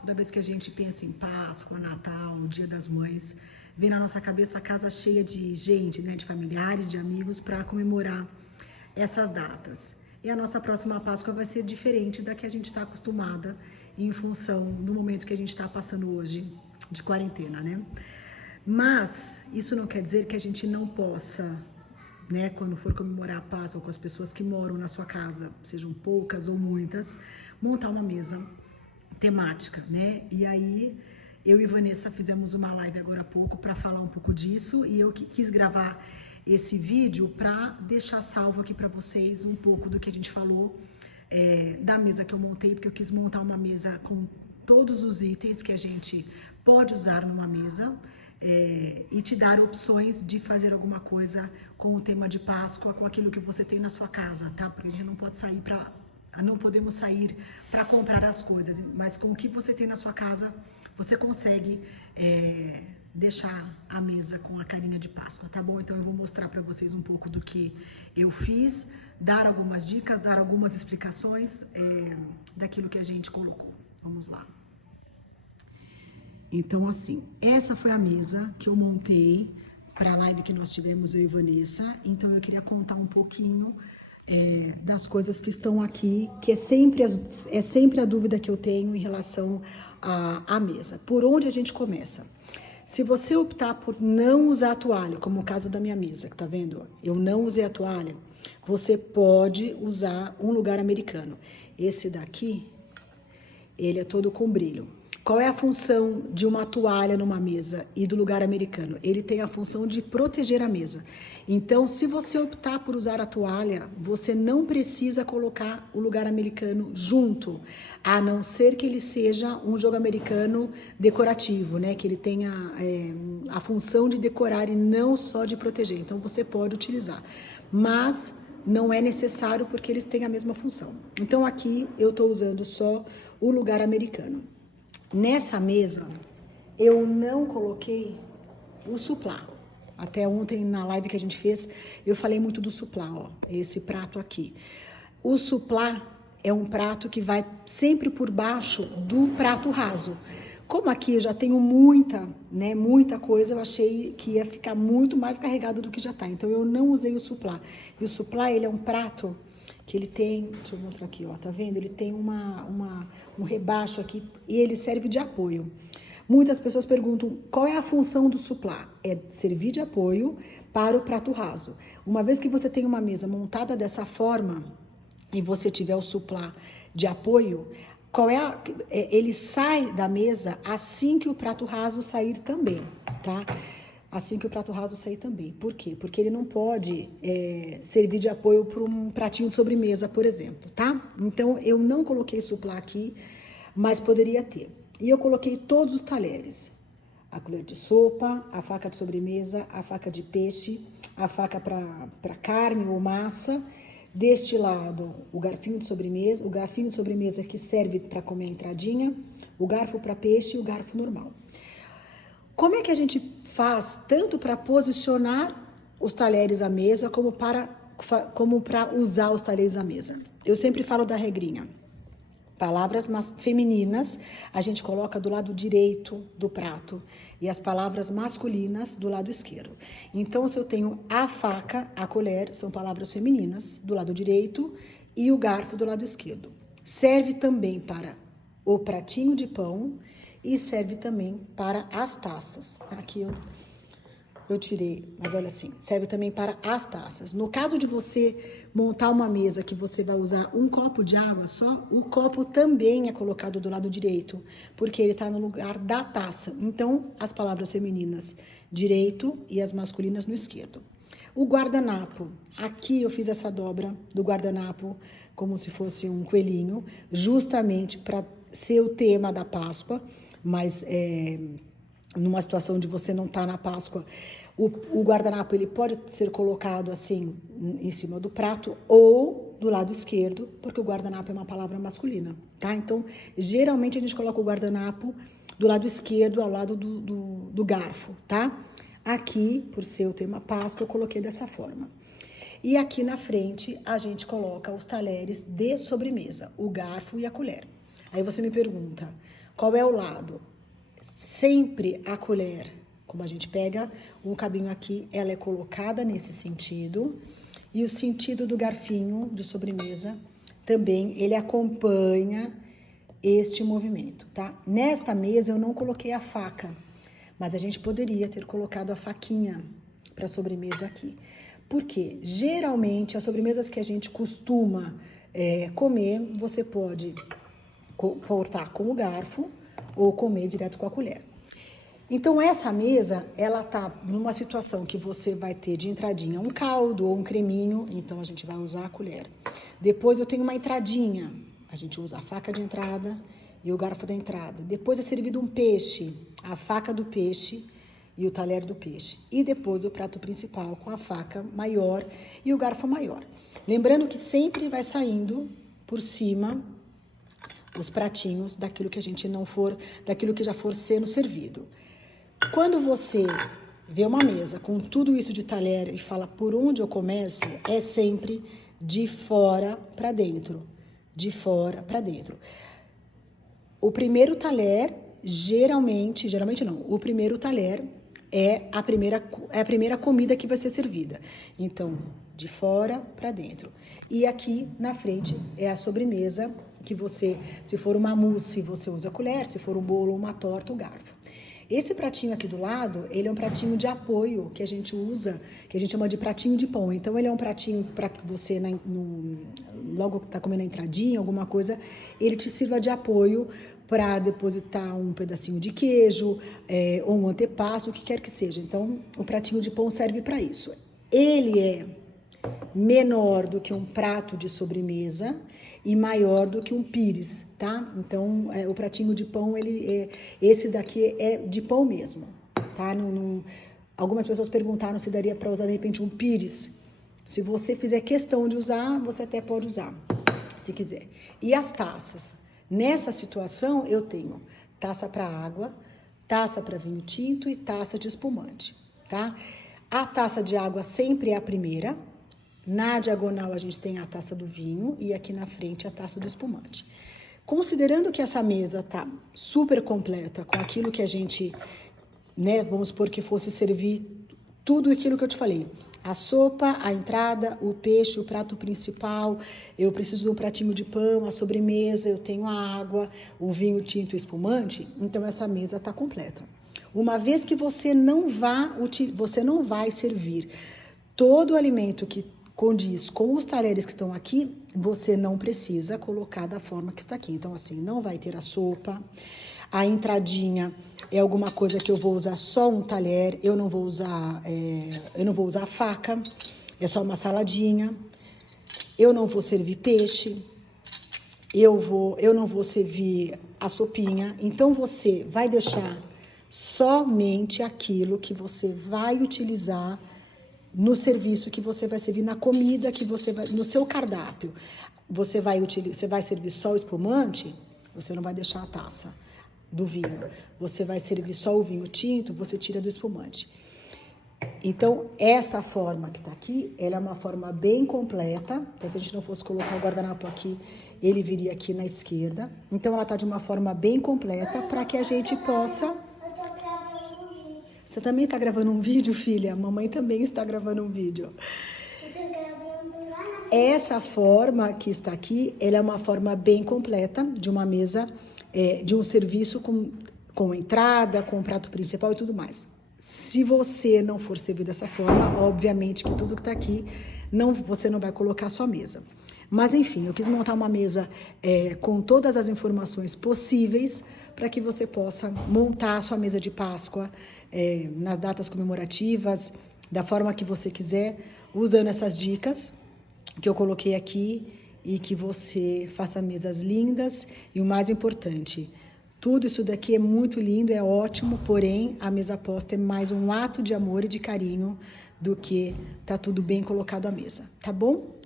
Toda vez que a gente pensa em Páscoa, Natal, Dia das Mães, vem na nossa cabeça a casa cheia de gente, né, de familiares, de amigos, para comemorar essas datas. E a nossa próxima Páscoa vai ser diferente da que a gente está acostumada em função do momento que a gente está passando hoje de quarentena, né? Mas isso não quer dizer que a gente não possa, né, quando for comemorar a Páscoa com as pessoas que moram na sua casa, sejam poucas ou muitas, montar uma mesa temática, né? E aí eu e Vanessa fizemos uma live agora há pouco para falar um pouco disso e eu quis gravar esse vídeo para deixar salvo aqui para vocês um pouco do que a gente falou da mesa que eu montei, porque eu quis montar uma mesa com todos os itens que a gente pode usar numa mesa e te dar opções de fazer alguma coisa com o tema de Páscoa, com aquilo que você tem na sua casa, tá? Porque a gente não pode sair não podemos sair para comprar as coisas, mas com o que você tem na sua casa, você consegue deixar a mesa com a carinha de Páscoa, tá bom? Então eu vou mostrar para vocês um pouco do que eu fiz, dar algumas dicas, dar algumas explicações daquilo que a gente colocou. Vamos lá. Então, assim, essa foi a mesa que eu montei para a live que nós tivemos, eu e Vanessa. Então, eu queria contar um pouquinho das coisas que estão aqui, que é sempre a dúvida que eu tenho em relação à mesa. Por onde a gente começa? Se você optar por não usar a toalha, como o caso da minha mesa, que tá vendo? Eu não usei a toalha. Você pode usar um lugar americano. Esse daqui, ele é todo com brilho. Qual é a função de uma toalha numa mesa e do lugar americano? Ele tem a função de proteger a mesa. Então, se você optar por usar a toalha, você não precisa colocar o lugar americano junto, a não ser que ele seja um jogo americano decorativo, né? Que ele tenha a função de decorar e não só de proteger. Então, você pode utilizar, mas não é necessário porque eles têm a mesma função. Então, aqui eu estou usando só o lugar americano. Nessa mesa, eu não coloquei o suplá. Até ontem, na live que a gente fez, eu falei muito do suplá, ó, esse prato aqui. O suplá é um prato que vai sempre por baixo do prato raso. Como aqui eu já tenho muita coisa, eu achei que ia ficar muito mais carregado do que já tá. Então, eu não usei o suplá. E o suplá, ele é um prato que ele tem, deixa eu mostrar aqui, ó, tá vendo? Ele tem um rebaixo aqui e ele serve de apoio. Muitas pessoas perguntam qual é a função do suplá? É servir de apoio para o prato raso. Uma vez que você tem uma mesa montada dessa forma e você tiver o suplá de apoio, ele sai da mesa assim que o prato raso sair também, tá? Assim que o prato raso sair também. Por quê? Porque ele não pode servir de apoio para um pratinho de sobremesa, por exemplo, tá? Então, eu não coloquei suplá aqui, mas poderia ter. E eu coloquei todos os talheres. A colher de sopa, a faca de sobremesa, a faca de peixe, a faca para carne ou massa. Deste lado, o garfinho de sobremesa que serve para comer a entradinha, o garfo para peixe e o garfo normal. Como é que a gente faz tanto para posicionar os talheres à mesa como para usar os talheres à mesa? Eu sempre falo da regrinha. Palavras femininas a gente coloca do lado direito do prato e as palavras masculinas do lado esquerdo. Então, se eu tenho a faca, a colher, são palavras femininas do lado direito e o garfo do lado esquerdo. Serve também para o pratinho de pão e serve também para as taças. Aqui eu tirei, mas olha assim, serve também para as taças. No caso de você montar uma mesa que você vai usar um copo de água só, o copo também é colocado do lado direito, porque ele está no lugar da taça. Então, as palavras femininas direito e as masculinas no esquerdo. O guardanapo, aqui eu fiz essa dobra do guardanapo como se fosse um coelhinho, justamente para ser o tema da Páscoa, mas numa situação de você não estar na Páscoa, o guardanapo ele pode ser colocado assim em cima do prato ou do lado esquerdo, porque o guardanapo é uma palavra masculina, tá? Então, geralmente a gente coloca o guardanapo do lado esquerdo, ao lado do garfo, tá? Aqui, por ser o tema Páscoa, eu coloquei dessa forma. E aqui na frente, a gente coloca os talheres de sobremesa, o garfo e a colher. Aí você me pergunta, Qual é o lado? Sempre a colher, como a gente pega um cabinho aqui, ela é colocada nesse sentido. E o sentido do garfinho de sobremesa também, ele acompanha este movimento, tá? Nesta mesa eu não coloquei a faca, mas a gente poderia ter colocado a faquinha para sobremesa aqui. Porque geralmente as sobremesas que a gente costuma comer, você pode cortar com o garfo ou comer direto com a colher. Então essa mesa, ela tá numa situação que você vai ter de entradinha um caldo ou um creminho, então a gente vai usar a colher. Depois eu tenho uma entradinha, a gente usa a faca de entrada e o garfo da entrada. Depois é servido um peixe, a faca do peixe e o talher do peixe. E depois o prato principal com a faca maior e o garfo maior. Lembrando que sempre vai saindo por cima os pratinhos daquilo que a gente não for, daquilo que já for sendo servido. Quando você vê uma mesa com tudo isso de talher e fala por onde eu começo, é sempre de fora para dentro, de fora para dentro. O primeiro talher, geralmente não, o primeiro talher é a primeira comida que vai ser servida. Então, de fora para dentro. E aqui na frente é a sobremesa, que você, se for uma mousse, você usa a colher, se for um bolo, uma torta, o garfo. Esse pratinho aqui do lado, ele é um pratinho de apoio que a gente usa, que a gente chama de pratinho de pão. Então, ele é um pratinho para que você, logo que tá comendo a entradinha, alguma coisa, ele te sirva de apoio para depositar um pedacinho de queijo, ou um antepasto, o que quer que seja. Então, o pratinho de pão serve para isso. Ele é menor do que um prato de sobremesa e maior do que um pires, tá? Então, o pratinho de pão, esse daqui é de pão mesmo, tá? Algumas pessoas perguntaram se daria para usar, de repente, um pires. Se você fizer questão de usar, você até pode usar, se quiser. E as taças? Nessa situação, eu tenho taça para água, taça para vinho tinto e taça de espumante, tá? A taça de água sempre é a primeira. Na diagonal a gente tem a taça do vinho e aqui na frente a taça do espumante. Considerando que essa mesa tá super completa com aquilo que a gente, vamos supor que fosse servir tudo aquilo que eu te falei. A sopa, a entrada, o peixe, o prato principal, eu preciso de um pratinho de pão, a sobremesa, eu tenho a água, o vinho tinto e espumante, então essa mesa tá completa. Uma vez que você não vai servir todo o alimento que condiz com os talheres que estão aqui, você não precisa colocar da forma que está aqui. Então, assim, não vai ter a sopa, a entradinha é alguma coisa que eu vou usar só um talher, eu não vou usar a faca, é só uma saladinha, eu não vou servir peixe, eu não vou servir a sopinha. Então, você vai deixar somente aquilo que você vai utilizar no serviço que você vai servir, na comida que você vai, no seu cardápio. Você vai servir só o espumante, você não vai deixar a taça do vinho. Você vai servir só o vinho tinto, você tira do espumante. Então, essa forma que tá aqui, ela é uma forma bem completa. Se a gente não fosse colocar o guardanapo aqui, ele viria aqui na esquerda. Então, ela tá de uma forma bem completa para que a gente possa... Você também está gravando um vídeo, filha? Mamãe também está gravando um vídeo. Essa forma que está aqui, ela é uma forma bem completa de uma mesa, de um serviço com entrada, com prato principal e tudo mais. Se você não for servir dessa forma, obviamente que tudo que está aqui, você não vai colocar a sua mesa. Mas, enfim, eu quis montar uma mesa com todas as informações possíveis para que você possa montar a sua mesa de Páscoa nas datas comemorativas, da forma que você quiser, usando essas dicas que eu coloquei aqui e que você faça mesas lindas. E o mais importante, tudo isso daqui é muito lindo, é ótimo, porém a mesa posta é mais um ato de amor e de carinho do que tá tudo bem colocado à mesa, tá bom?